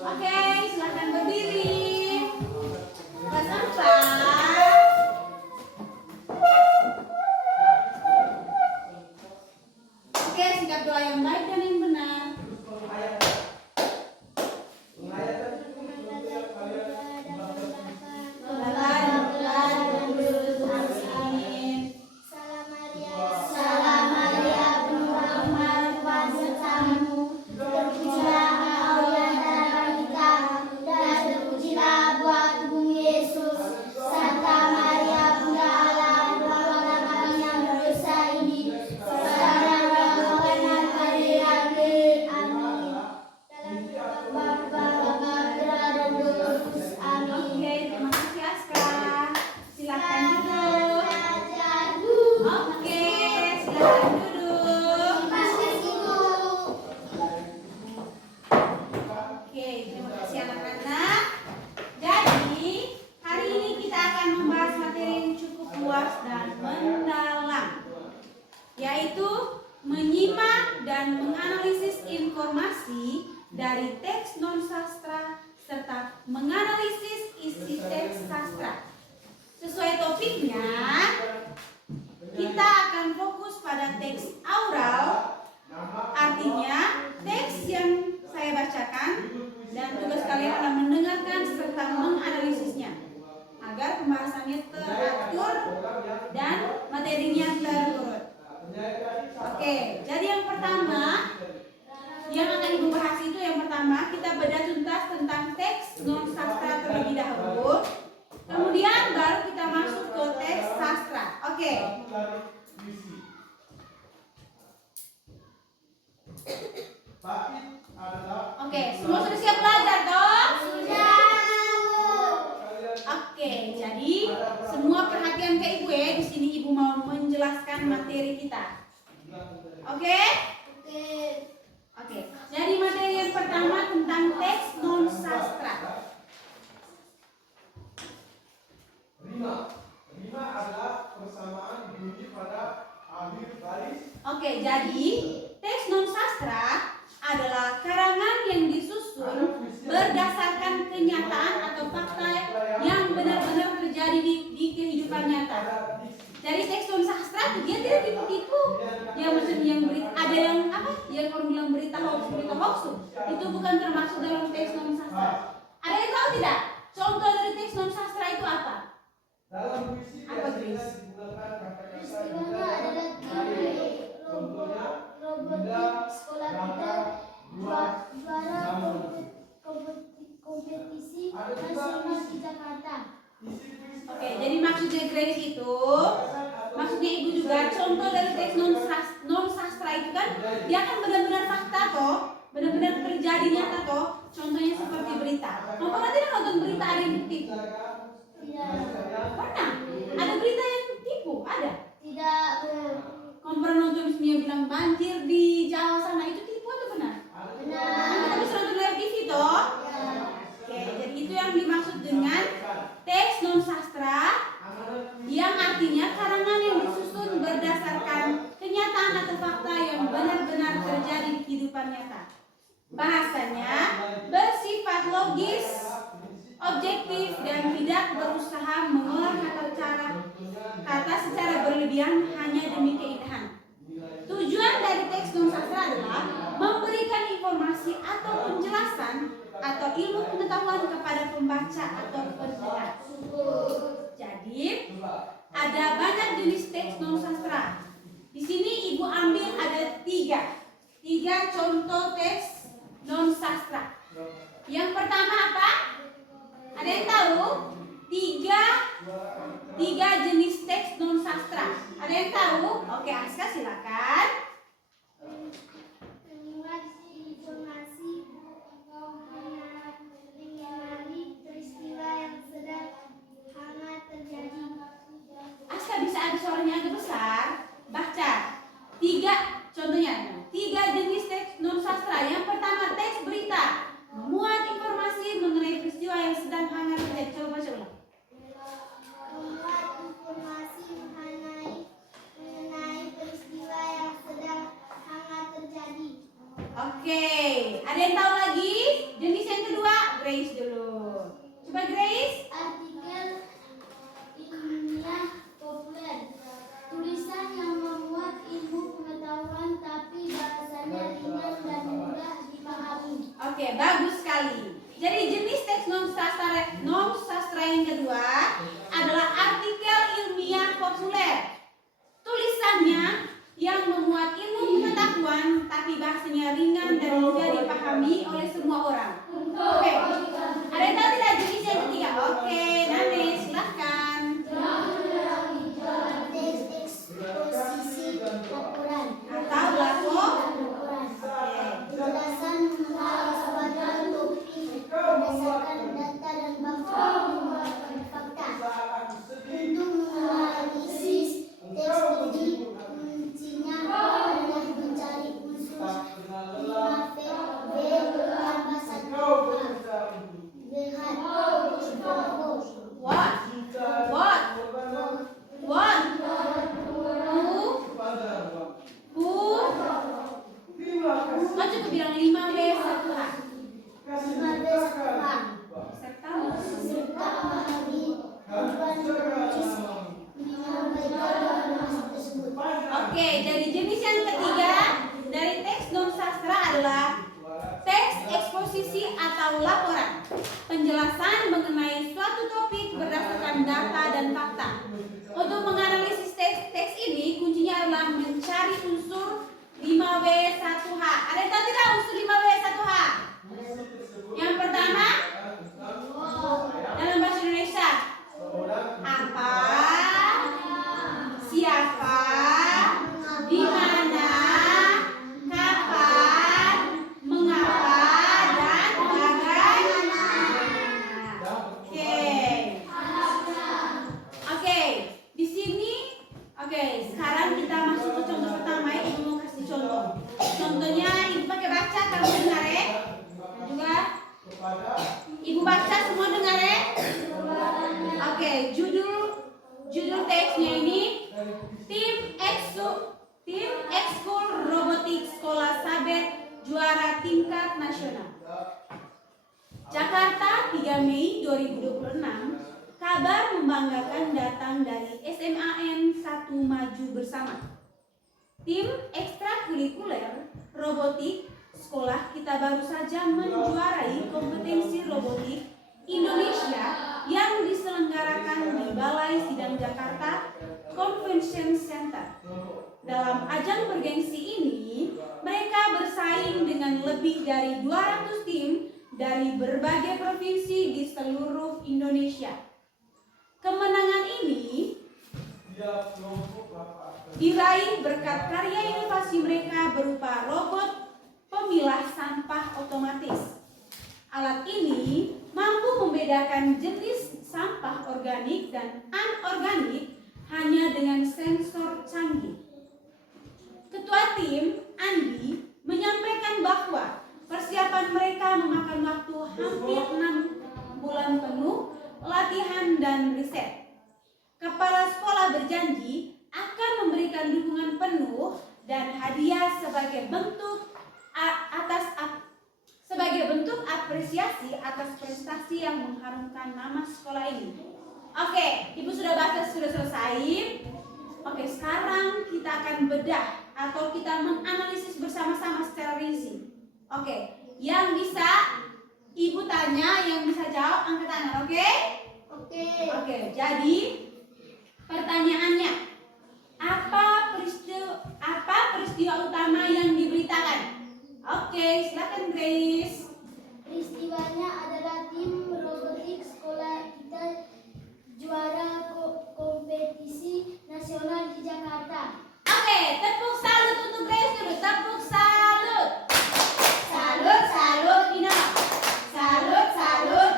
Oke, silakan berdiri. Kelas 4. Oke, singkat doa yang baik dan yang benar. Yaitu menyimak dan menganalisis informasi dari teks non-sastra serta menganalisis isi teks sastra. Sesuai topiknya, kita akan fokus pada teks aural, artinya teks yang saya bacakan, dan tugas kalian adalah mendengarkan serta menganalisisnya agar pembahasannya teratur dan materinya terurut. Oke, jadi yang pertama yang akan Ibu bahas itu yang pertama kita bedah tuntas tentang teks non sastra terlebih dahulu. Kemudian baru kita masuk ke teks sastra. Oke. Oke, semua sudah siap belajar toh? Sudah. Oke, jadi semua perhatian ke Ibu ya. Di sini Ibu mau menjelaskan materi kita. Oke? Oke. Jadi materi yang pertama tentang teks non sastra. Rima adalah persamaan bunyi pada akhir baris. Oke, jadi teks non sastra adalah karangan yang disusun berdasarkan kenyataan atau fakta yang benar-benar terjadi di kehidupan nyata. Jadi teks non sastra dia tidak tipu-tipu. Yang maksudnya yang berita, ada yang apa? Yang orang bilang berita hoax. Itu bukan termasuk dalam teks non sastra. Ada yang tahu tidak? Contoh dari teks non sastra itu apa? Dalam puisi biasanya digunakan kata-kata istilahnya adalah robot sekolah kita juara kompetisi nasional di Jakarta. Oke, jadi maksudnya Grace itu, maksudnya Ibu juga contoh dari teks non sastra itu kan dia kan benar-benar fakta toh, benar-benar terjadi nyata toh. Contohnya seperti berita. Mau pernah tidak nonton berita ada yang tipu? Pernah? Ada berita yang tipu? Ada? Tidak. Kamu pernah nonton yang bilang banjir di Jawa sana itu tipu atau benar? Benar. Kita bisa nonton live TV toh? Oke, jadi itu yang dimaksud dengan teks non sastra, yang artinya karangan yang disusun berdasarkan kenyataan atau fakta yang benar-benar terjadi di kehidupan nyata. Bahasanya bersifat logis, objektif, dan tidak berusaha mengolah kata secara berlebihan hanya demi keindahan. Tujuan dari teks non sastra adalah memberikan informasi atau penjelasan atau ilmu pengetahuan kepada pembaca atau pendengar. Jadi ada banyak jenis teks non sastra. Di sini Ibu ambil ada tiga contoh teks non sastra. Yang pertama apa? Ada yang tahu? Tiga jenis teks non sastra. Ada yang tahu? Oke, Aska silakan. Informasi mengenai peristiwa yang sedang hangat terjadi. Aska bisa ada suaranya agak besar. Baca. Contohnya. 3 jenis teks non sastra. Yang pertama teks berita, memuat informasi mengenai peristiwa yang sedang hangat terjadi. Coba baca ulang. Memuat informasi mengenai peristiwa yang sedang hangat terjadi. Oke, ada yang tahu lagi? Jenis yang kedua? Grace dulu. Coba Grace. Artikel ilmiah populer. Tulisan yang memuat ilmu pengetahuan tapi bahasanya ringan dan mudah dipahami. Oke, bagus sekali. Jadi jenis teks non-sastra yang kedua adalah artikel ilmiah populer. Tulisannya yang memuat ilmu pengetahuan tapi bahasanya ringan dan mudah dipahami oleh semua orang. Oke. Ada yang tahu tidak jenis yang ketiga? Oke, Nane, silahkan. Teks eksposisi laporan Atau lapor. laporan. Oke. Penjelasan mengenai suatu topik berdasarkan data dan fakta. Untuk menganalisis teks ini kuncinya adalah mencari unsur 5V tambah 1A. Lihat What? Who? Kau cukup bilang 5W 1H. 5V 1A. Serta Serta memahami tujuan menulis menyampaikan informasi tersebut. Oke, jadi jenis yang ketiga dari teks non-sastra adalah teks eksposisi atau laporan. Penjelasan mengenai suatu topik berdasarkan data dan fakta. Untuk menganalisis teks ini, kuncinya adalah mencari unsur 5W 1H. Ada yang tahu tidak unsur 5W 1H? Yang pertama, dalam bahasa Indonesia, apa, siapa, di mana, kapan, mengapa, dan bagaimana. Oke, di sini. Oke, sekarang kita masuk ke contoh pertama. Ibu mau kasih contoh. Contohnya ibu pakai baca, kamu dengar ya. Dan juga ibu baca, semua dengar ya. Oke, judul teksnya ini Tim Ekskul Robotik Sekolah Sabet juara tingkat nasional. Jakarta 3 Mei 2026. Kabar membanggakan datang dari SMAN 1 Maju Bersama. Tim ekstrakurikuler robotik sekolah kita baru saja menjuarai kompetensi robotik Indonesia yang diselenggarakan di Balai Sidang Jakarta Convention Center. Dalam ajang bergengsi ini, mereka bersaing dengan lebih dari 200 tim dari berbagai provinsi di seluruh Indonesia. Kemenangan ini diraih berkat karya inovasi mereka berupa robot pemilah sampah otomatis. Alat ini mampu membedakan jenis sampah organik dan anorganik hanya dengan sensor canggih. Ketua tim, Andi, menyampaikan bahwa persiapan mereka memakan waktu hampir 6 bulan penuh latihan dan riset. Kepala sekolah berjanji akan memberikan dukungan penuh dan hadiah sebagai bentuk apresiasi atas prestasi yang mengharumkan nama sekolah ini. Oke, ibu sudah baca, sudah selesai. Oke, sekarang kita akan bedah atau kita menganalisis bersama-sama secara rinci. Oke, yang bisa ibu tanya, yang bisa jawab angkat tangan, oke? Oke, jadi pertanyaannya, apa peristiwa utama yang diberitakan? Oke, silakan Grace. Peristiwanya adalah tim robotik sekolah kita juara kompetisi nasional di Jakarta. Oke, tepuk salut untuk Grace dulu. Tepuk salut. Salut, salut, Ina. Salut, salut.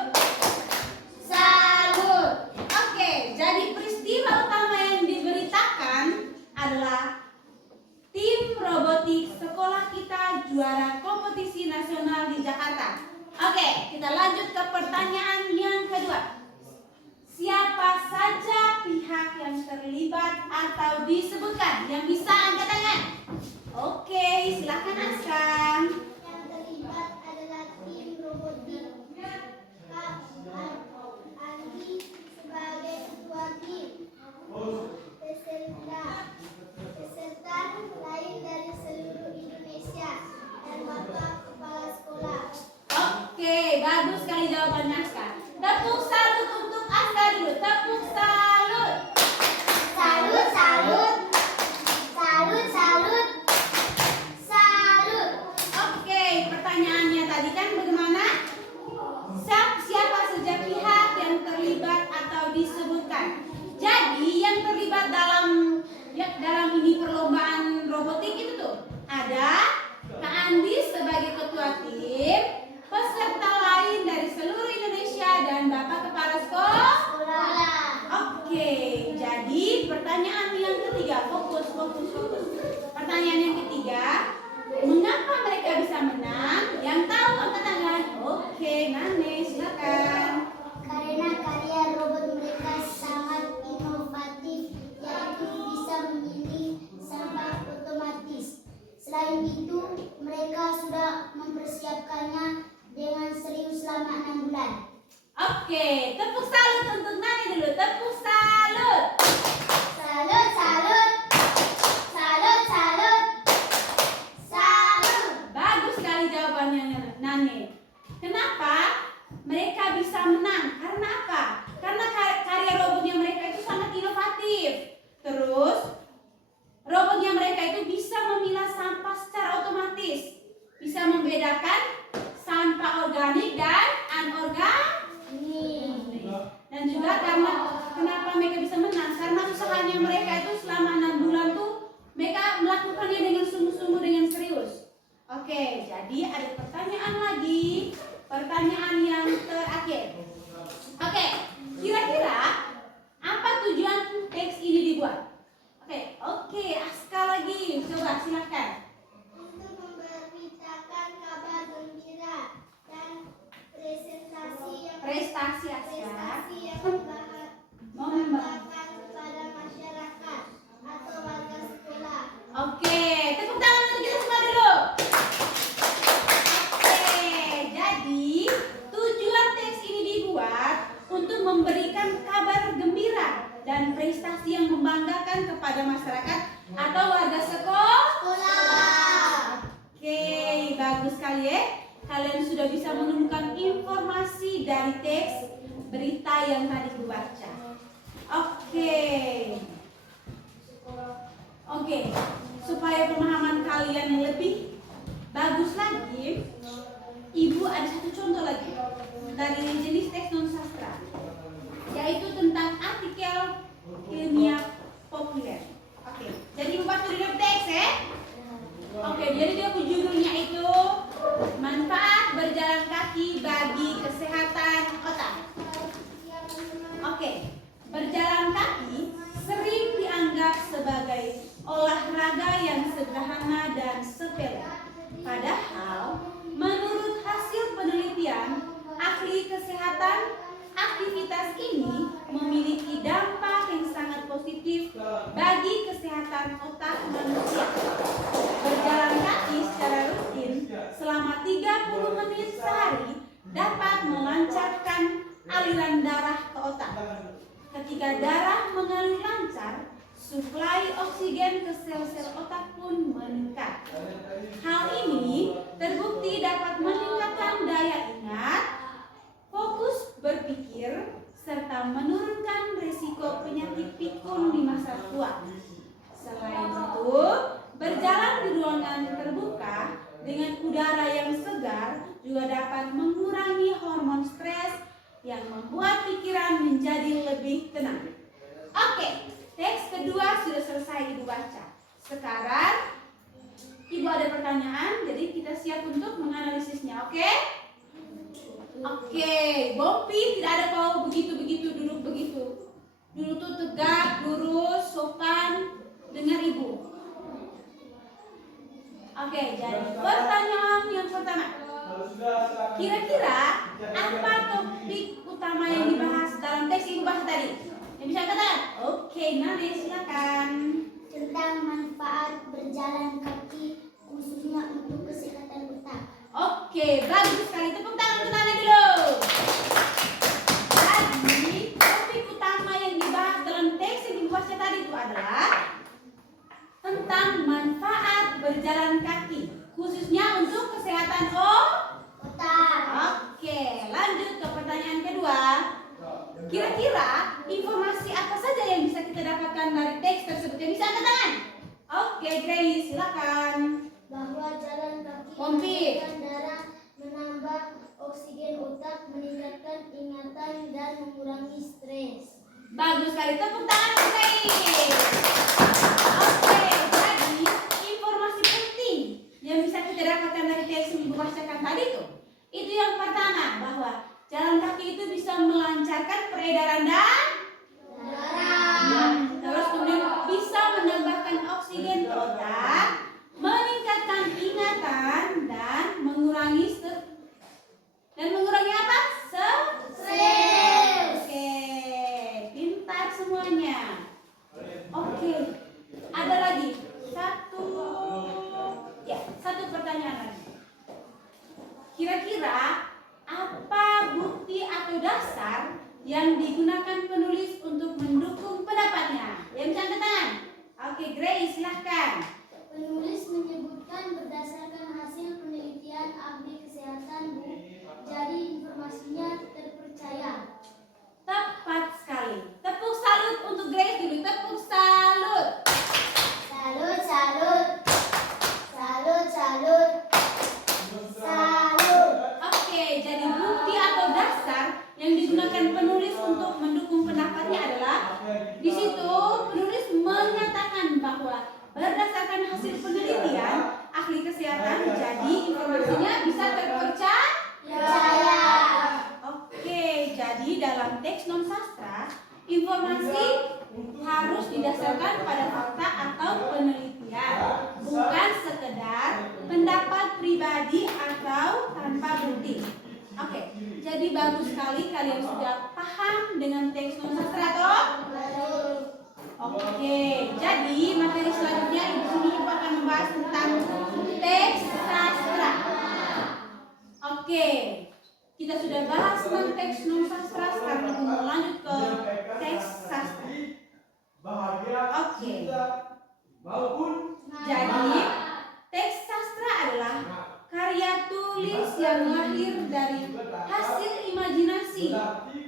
Salut. Oke, jadi peristiwa utama yang diberitakan adalah tim robotik sekolah kita juara kompetisi nasional di Jakarta. Oke, kita lanjut ke pertanyaan yang kedua. Siapa saja pihak yang terlibat atau disebutkan? Yang bisa angkat tangan. Oke, silakan Askan. Yang terlibat adalah tim robotik pertanyaannya tadi kan bagaimana? Siapa saja pihak yang terlibat atau disebutkan. Jadi yang terlibat dalam ini perlombaan robotik itu tuh ada Kak Andi sebagai ketua tim, peserta lain dari seluruh Indonesia dan Bapak Kepala Sekolah. Oke, jadi pertanyaan yang ketiga, fokus. Pertanyaan yang ketiga, mengapa mereka bisa menang? Yang tahu angkat tangan. Oke, Nane, silakan. Karena karya robot mereka sangat inovatif, yaitu bisa memilih sampah otomatis. Selain itu, mereka sudah mempersiapkannya dengan serius selama 6 bulan. Oke, tepuk salut untuk Nani dulu. Tepuk salut. Salut, salut. Salut, salut. Salut. Bagus sekali jawabannya Nani. Kenapa mereka bisa menang? Karena apa? Karena karya robotnya mereka itu sangat inovatif. Terus robotnya mereka itu bisa memilah sampah secara otomatis. Bisa membedakan sampah organik dan anorganik. Dan juga karena kenapa mereka bisa menang? Karena usahanya mereka itu selama 6 bulan tuh mereka melakukannya dengan sungguh-sungguh, dengan serius. Oke, jadi ada pertanyaan lagi. Pertanyaan yang terakhir. Oke, kira-kira apa tujuan teks ini dibuat? Oke, Aska lagi. Coba silakan. Untuk memberitakan kabar gembira dan Prestasi Aska. yang membanggakan kepada masyarakat atau warga sekolah. Oke, tepuk tangan untuk kita semua dulu. Oke, jadi tujuan teks ini dibuat untuk memberikan kabar gembira dan prestasi yang membanggakan kepada masyarakat atau warga sekolah. Oke, bagus sekali ya. Kalian sudah bisa menemukan informasi dari teks berita yang tadi dibaca. Oke, supaya pemahaman kalian yang lebih bagus lagi, Ibu ada satu contoh lagi dari jenis teks non sastra, yaitu tentang artikel ilmiah populer. Oke, jadi Ibu baca dulu teks ya. Oke, jadi dia judulnya itu manfaat berjalan kaki bagi kesehatan otak. Oke, berjalan kaki sering dianggap sebagai olahraga yang sederhana dan sepele. Padahal, menurut hasil penelitian ahli kesehatan, aktivitas ini memiliki dampak yang sangat positif bagi kesehatan otak manusia. Berjalan kaki secara rutin selama 30 menit sehari dapat melancarkan aliran darah ke otak. Ketika darah mengalir lancar, suplai oksigen ke sel-sel otak pun meningkat. Hal ini terbukti dapat meningkatkan daya ingat, fokus berpikir, serta menurunkan risiko penyakit pikun di masa tua. Selain itu, berjalan di ruangan terbuka dengan udara yang segar juga dapat mengurangi hormon stres yang membuat pikiran menjadi lebih tenang. Oke, teks kedua sudah selesai Ibu baca. Sekarang Ibu ada pertanyaan, jadi kita siap untuk menganalisisnya, oke? Oke, Bompi tidak ada kau begitu-begitu, duduk begitu. Duduk tuh tegak, lurus, sopan, dengar Ibu. Oke, jadi pertanyaan yang pertama. Kira-kira apa topik utama yang dibahas dalam teks Ibu bahas tadi? Yang bisa katakan? Oke, Nane silakan. Tentang manfaat berjalan kaki khususnya untuk kesehatan otak. Oke, bagus sekali. Tepuk tangan untuk Nane dulu. Jadi, topik utama yang dibahas dalam teks yang Ibu baca tadi itu adalah tentang manfaat berjalan kaki khususnya untuk kesehatan Otak. Oke, lanjut ke pertanyaan kedua. Kira-kira informasi apa saja yang bisa kita dapatkan dari teks tersebut? Yang bisa angkat tangan? Oke, Grace, silakan. Bahwa jalan kaki Pompi. menurunkan darah mengurangi stres. Bagus sekali, tepuk tangan untuk Grace. Oke, jadi informasi penting yang bisa kita dapatkan dari teks yang Ibu bacakan tadi tuh, itu yang pertama, bahwa jalan kaki itu bisa melancarkan peredaran darah. Terus kemudian bisa menambahkan oksigen ke otak, meningkatkan ingatan dan mengurangi apa? Stres. Oke, pintar semuanya. Oke, ada lagi satu pertanyaan lagi. Kira-kira apa bukti atau dasar yang digunakan penulis untuk mendukung pendapatnya? Yang bisa angkat tangan. Oke, Grace, silahkan. Penulis menyebutkan berdasarkan hasil penelitian ahli kesehatan, Bu. Jadi informasinya terpercaya. Tepat sekali. Tepuk salut untuk Grace dulu. Tepuk salut. Salut, salut. Salut, salut. Salut. Oke, jadi bukti atau dasar yang digunakan penulis untuk mendukung pendapatnya adalah di situ penulis menyatakan bahwa berdasarkan hasil penelitian ahli kesehatan, jadi informasinya bisa terpercaya. Oke, jadi dalam teks non sastra informasi harus didasarkan pada fakta atau penelitian, bukan sekedar pendapat pribadi atau tanpa bukti. Oke, jadi bagus sekali kalian sudah paham dengan teks non sastra toh? Oke, jadi materi selanjutnya di sini Ibu akan membahas tentang teks sastra. Oke, kita sudah bahas tentang teks non sastra, sekarang kita mau lanjut ke teks sastra. Oke, maupun jadi teks sastra adalah karya tulis yang lahir dari hasil imajinasi,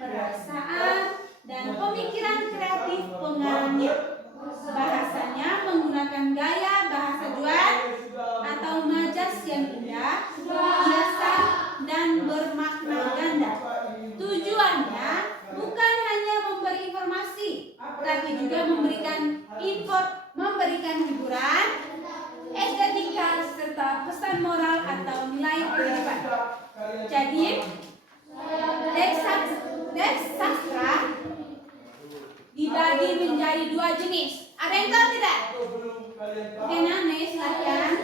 perasaan, dan pemikiran kreatif pengarangnya. Bahasanya menggunakan gaya bahasa juan atau majas yang indah, biasa, dan bermakna ganda. Tujuannya bukan hanya memberi informasi, tapi juga memberikan hiburan, estetika, serta pesan moral atau nilai kehidupan. Jadi, teks sastra dibagi menjadi dua jenis. Ada yang tahu tidak? Oke, Nane, silahkan.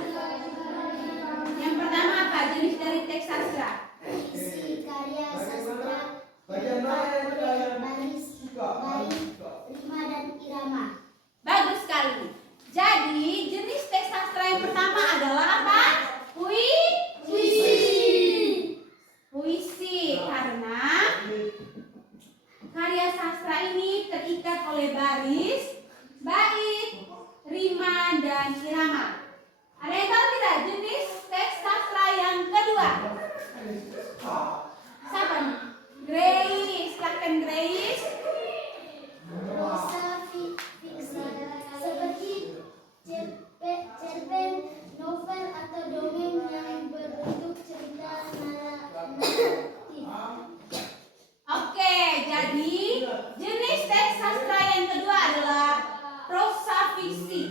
Yang pertama apa jenis dari teks sastra? Isi karya sastra bagian mana yang kalian baris, bait, rima, dan irama. Bagus sekali. Jadi, jenis teks sastra yang pertama adalah apa? Puisi, karena karya sastra ini terikat oleh baris, bait, rima, dan irama. Ada yang tahu tidak jenis teks sastra yang kedua? Siapa nih? Grace, silakan Grace. Prosa fiksi seperti cerpen, novel, atau dongeng yang berbentuk cerita naratif. Oke, jadi jenis teks sastra yang kedua adalah prosa fiksi,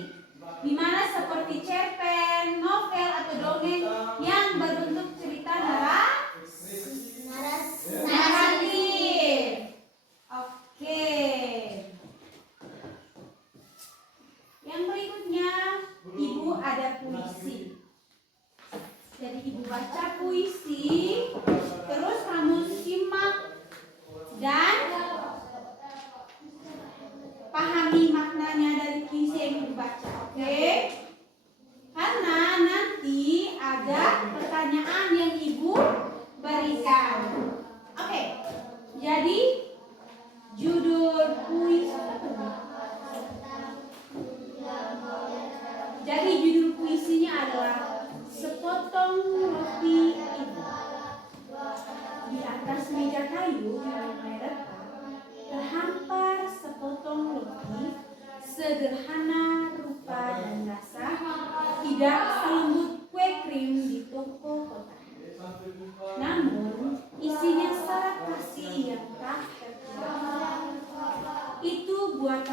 di mana seperti cerpen, novel, atau dongeng yang berbentuk cerita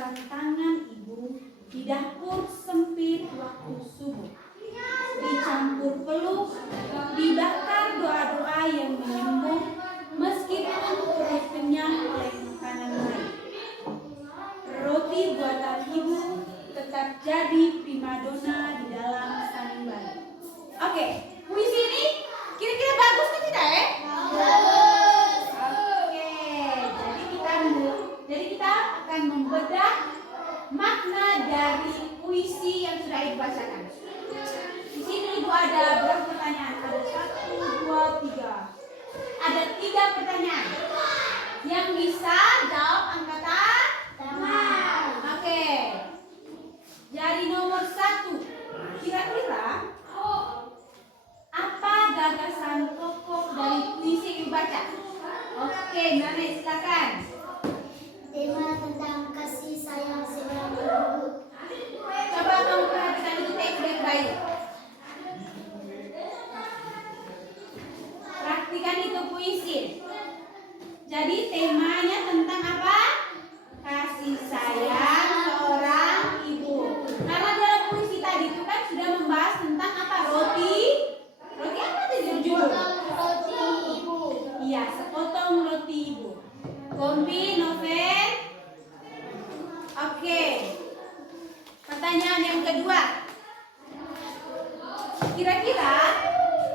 ulusan tangan ibu di dapur sempit waktu subuh. Dicampur peluk, dibakar doa-doa yang menyembuh, meskipun perut kenyang oleh makanan lain. Roti buatan ibu tetap jadi primadona di dalam sanubari. Oke, puisi ini kira-kira bagus atau tidak ya? Bagus. Oke, jadi kita akan membedah makna dari puisi yang sudah ibu bacakan. Di sini ibu ada berapa pertanyaan? Ada 1, 2, 3. Ada 3 pertanyaan. Yang bisa jawab angkatan tangan. Oke. Jadi nomor 1, kira-kira apa gagasan pokok dari puisi yang ibu baca? Oke, Nane silakan. Tema tentang kasih sayang seorang ibu. Coba kamu perhatikan itu teks baik-baik. Praktikan itu puisi. Jadi temanya tentang apa? Kasih sayang seorang ibu. Karena dalam puisi tadi itu kan sudah membahas tentang apa? Roti apa tadi judul? Roti ibu. Iya, sepotong roti ibu. Kompi, Novel. Oke. Pertanyaan yang kedua. Kira-kira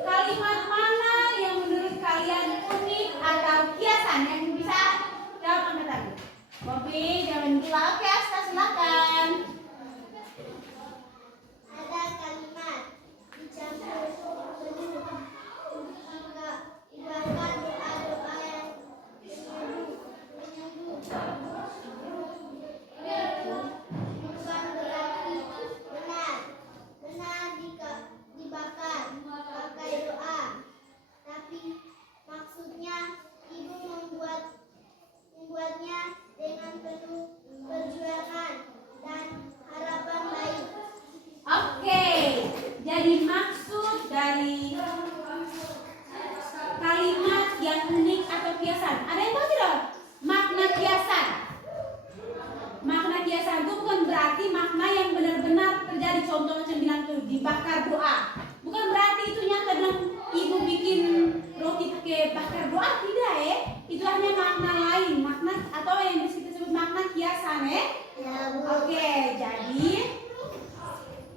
kalimat mana yang menurut kalian unik atau kiasan yang bisa jawab angkat tangan? Kompi, jangan gila. Oke, Asta silakan. Ada kalimat dicampur penuh dibakar doa-doa yang bukan berarti benar dibakar pakai doa, tapi maksudnya ibu membuatnya dengan penuh perjuangan dan harapan baik. Oke, jadi maksud dari kalimat yang unik atau kiasan. Ada yang tahu tidak? Makna kiasan. Makna kiasan itu bukan berarti makna yang benar-benar terjadi. Contoh macam bilang tuh dibakar doa. Bukan berarti itu nyata bilang ibu bikin roti pakai bakar doa, tidak ya. Itu hanya makna lain, makna atau yang bisa kita sebut makna kiasan ya. Ya, Bu. Oke, jadi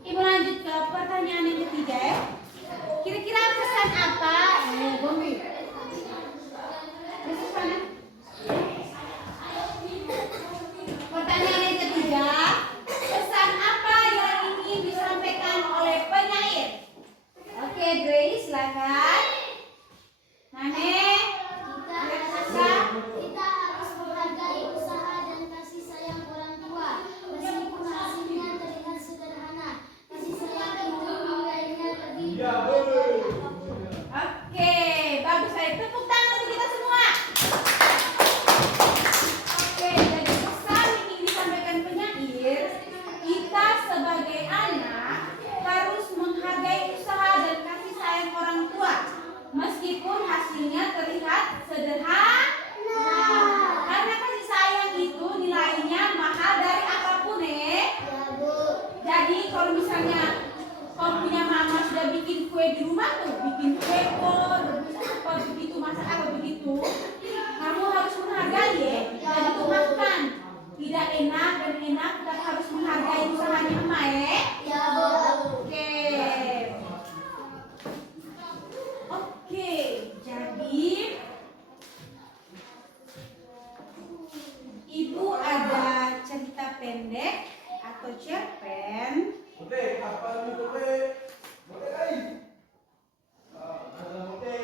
ibu lanjut ke pertanyaan yang ketiga ya. Kira-kira pesan apa? Bombi. Pesan mana? Pertanyaan yang ketiga, pesan apa yang ingin disampaikan oleh penyair? Oke, Grace, silakan. Nane, Kita harus menghargai usaha dan kasih sayang orang tua, meskipun hasilnya terlihat sederhana. Kasih sayang itu nilainya lebih Oke, bagus sekali. Tepuk tangan untuk kita semua. Oke, jadi pesan yang ingin disampaikan penyair, kita sebagai anak harus menghargai usaha dan kasih sayang orang tua, meskipun hasilnya terlihat sederhana. Karena kasih sayang itu nilainya mahal dari apapun ya. Ya, Bu. Jadi kalau misalnya kamu punya mama sudah bikin kue di rumah tuh, bikin kue kor, apa begitu, masak apa begitu, kamu harus menghargai ya, dan itu makan. Tidak enak dan enak, kita harus menghargai usahanya emak ya. Ya, Bu. Oke. Oke, jadi ibu ada cerita pendek atau cerpen. Oke, apa ini oke? Oke, kai. Ada oke.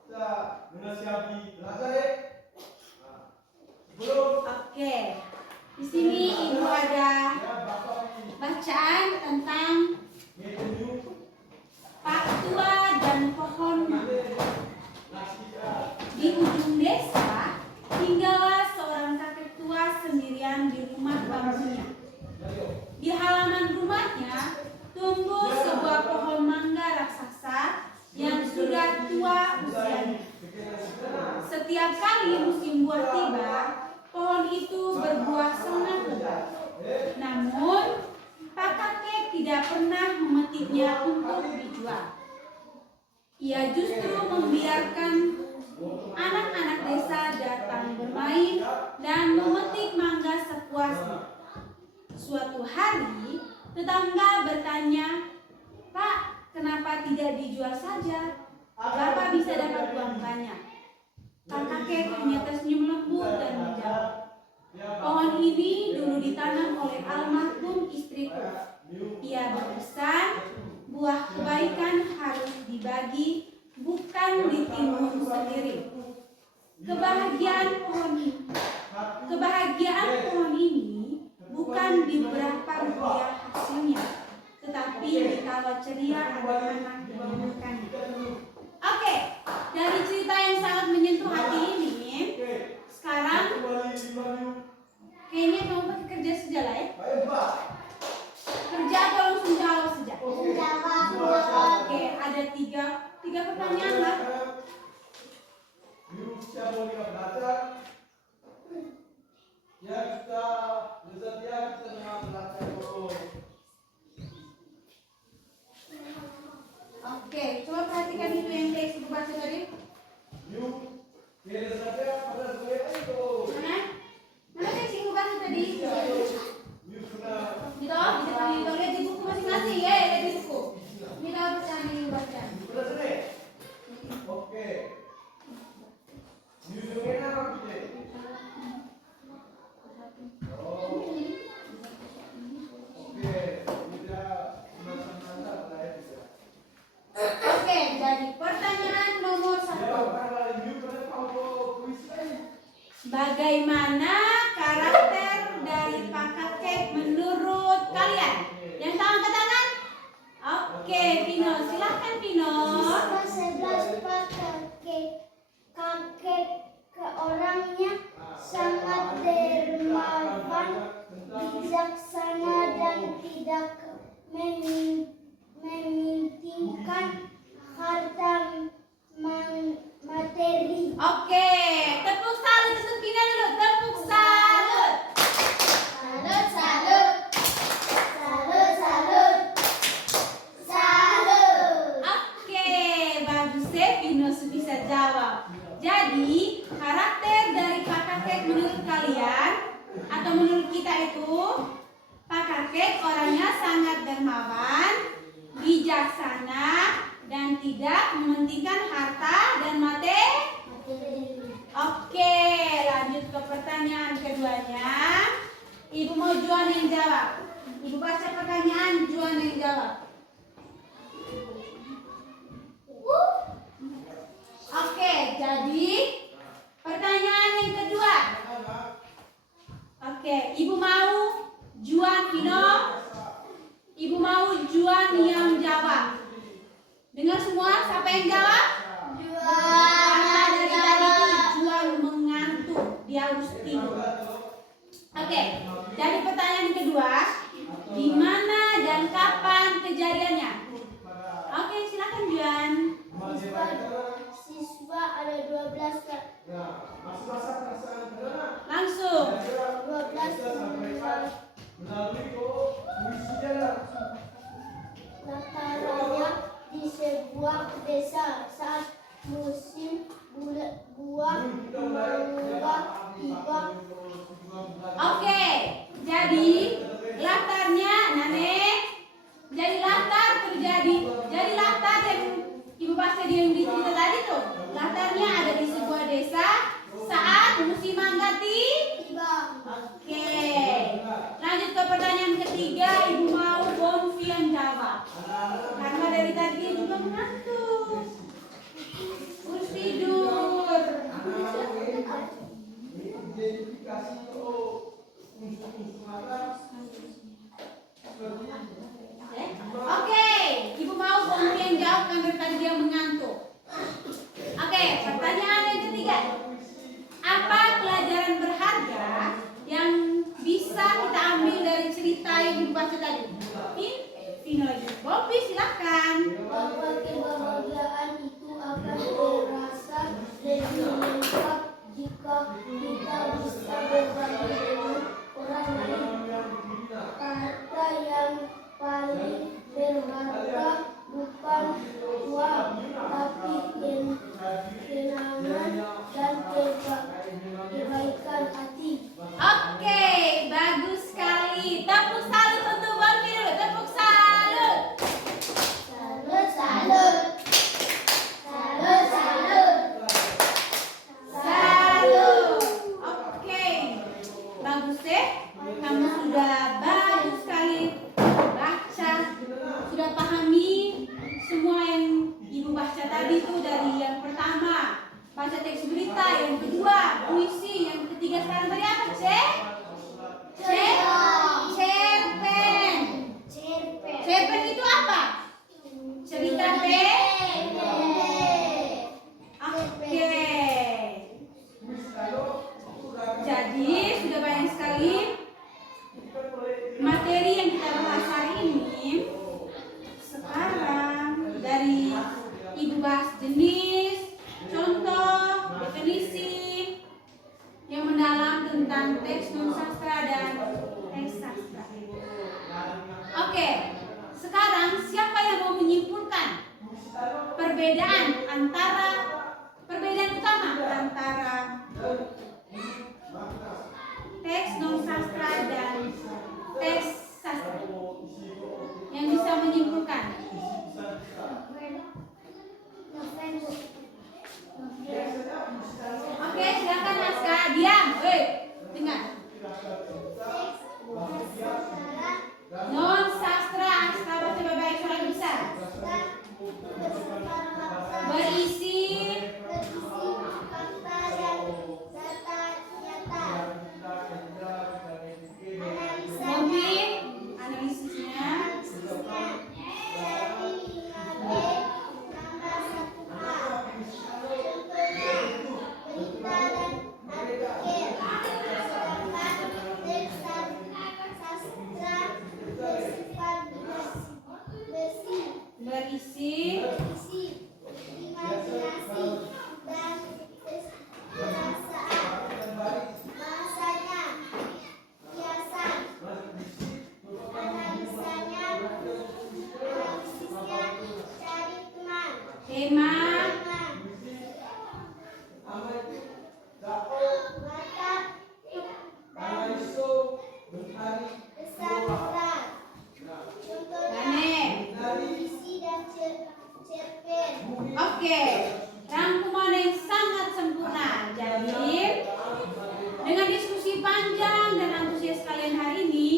Kita menasihati belajar ya. Belum. Oke. Di sini ibu ada Ya, Bapak ini. bacaan tentang Menuju. Pak Tua dan pohon mangga. Di ujung desa tinggallah seorang kakek tua sendirian di rumah bambunya. Di halaman rumahnya tumbuh sebuah pohon mangga raksasa yang sudah tua usianya. Setiap kali musim buah tiba, pohon itu berbuah sangat lebat. Namun, Pak Kakek tidak pernah memetiknya untuk dijual. Ia justru membiarkan anak-anak desa datang bermain dan memetik mangga sepuasnya. Suatu hari, tetangga bertanya, "Pak, kenapa tidak dijual saja? Bapak bisa dapat uang banyak." Pak Kakek hanya tersenyum lembut dan menjawab, "Pohon ini dulu ditanam oleh almarhum istriku. Ia berpesan, buah kebaikan harus dibagi, bukan ditimbun sendiri. Kebahagiaan pohon ini bukan di berapa rupiah hasilnya, tetapi di tawa ceria anak-anak yang memakannya." Oke, dari cerita yang sangat menyentuh hati ini, sekarang kayaknya kamu pakai kerja saja lah ya. Kerja atau langsung jawab saja? Oke, ada tiga pertanyaan lah. Di usia mulia belajar, ya kita memang belajar dulu. Oke, coba perhatikan itu yang teks ibu baca tadi. Yuk, kita saja pada gue itu. Mana teks ibu baca tadi? Yuk sudah. Gitu, lihat di buku masing-masing ya, lihat di buku. Ini tahu bacaan yang ibu baca. Sudah sini. Oke. Yuk dengerin apa kita? Oh. Oke, kita masa-masa saya bisa. Oke, jadi pertanyaan nomor 1. Bagaimana karakter dari Pak Kakek menurut kalian? Yang tangan ke tangan? Oke, Pino, silahkan Pino. Siswa 11 Pak kakek ke orangnya sangat dermawan, bijaksana dan tidak mementingkan harta materi. Oke, tepuk salut untuk Pino dulu, tepuk salut. Salut, salut. Salut, salut. Salut. Oke, bagus deh Pino bisa jawab. Jadi, karakter dari Pak Kakek menurut kalian atau menurut kita itu, Pak Kakek orangnya sangat dermawan, bijaksana, dan tidak mementingkan harta dan materi. Oke, lanjut ke pertanyaan keduanya. Ibu mau Juan yang jawab. Ibu baca pertanyaan, Juan yang jawab. Oke, jadi pertanyaan yang kedua. Oke, Ibu mau Juan Pino. Ibu mau Juan yang jawab. Dengar semua, siapa yang jawab? Karena dari tadi itu Juan mengantuk, dia harus tidur. Oke, jadi pertanyaan yang kedua, di mana dan kapan kejadiannya? Oke, silakan Juan. Siswa ada 12 Kak. Langsung. 12 latarnya di sebuah desa saat musim buah mangga tiba. Oke, jadi latarnya Nane. Jadi latar yang Ibu baca yang di cerita tadi tuh. Latarnya ada di sebuah desa saat musim mangga tiba. Oke. Lanjut ke pertanyaan ketiga, Ibu mau Bonfian jawab. Karena dari tadi dia juga mengantuk. Terus tidur. Oke, Ibu mau Bonfian jawab karena dari tadi dia mengantuk. Oke, pertanyaan yang ketiga. Apa pelajaran berharga yang bisa kita ambil dari cerita yang dibaca tadi? Pino lagi. Bobby silakan. Bahwa kebahagiaan itu akan terasa lebih lengkap jika kita bisa berbagi dengan orang lain. baca teks berita, yang kedua puisi, yang ketiga sekarang tadi apa? Cerpen. Cerpen itu apa? Cerita pendek. Oke. Jadi sudah banyak sekali materi yang kita bahas hari ini. Sekarang dari Ibu bahas jenis, contoh, definisi yang mendalam tentang teks non sastra dan teks sastra. Oke, sekarang siapa yang mau menyimpulkan perbedaan utama antara teks non sastra dan teks sastra? Yang bisa menyimpulkan? Oke, silakan Aska. Diam, dengar. Non sastra, Aska baca baik-baik suara besar. Berisi fakta dan data nyata. mobil, analisisnya. Dari 5B tambah 1A. Contohnya berita dan artikel. Sedangkan teks sastra bersifat Berisi imajinasi dan perasaan. Bahasanya kiasan, analisisnya cari teman. tema, Kesadaran. Contohnya puisi dan cerpen. Oke, rangkuman yang sangat sempurna. Jadi, dengan diskusi panjang dan antusias kalian hari ini,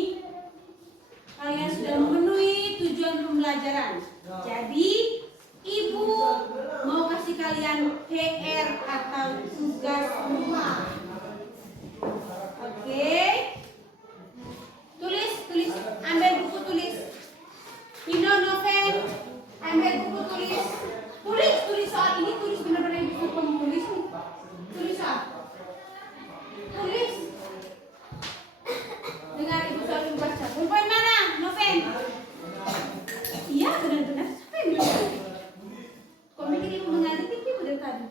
kalian sudah memenuhi tujuan pembelajaran. Jadi, Ibu mau kasih kalian PR atau tugas rumah. Oke. Tulis, ambil buku tulis. Pino, Novel, ambil buku tulis. Tulis soal ini, tulis benar-benar buku penulis. Tulis soal. Tulis. Dengar Ibu soal baca. Poin mana? Novel. Iya, benar-benar. Siapa yang bilang? Kau mikir Ibu mengalir TV dari tadi?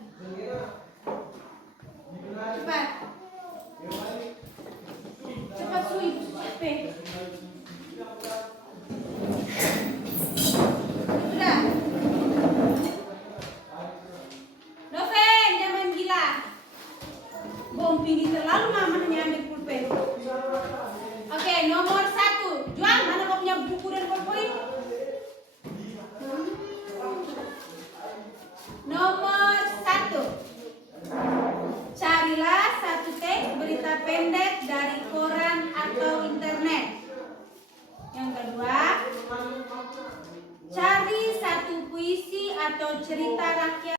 Cepat. Cepat Su, Ibu capek. Sudah. Noven, jangan gila. Bom tinggi terlalu mamahnya ambil pulpen. Oke, nomor 1. Juan, mana kau punya buku dan poin? Nomor 1. Carilah satu teks berita pendek dari koran atau internet. Yang kedua, cari satu puisi atau cerita rakyat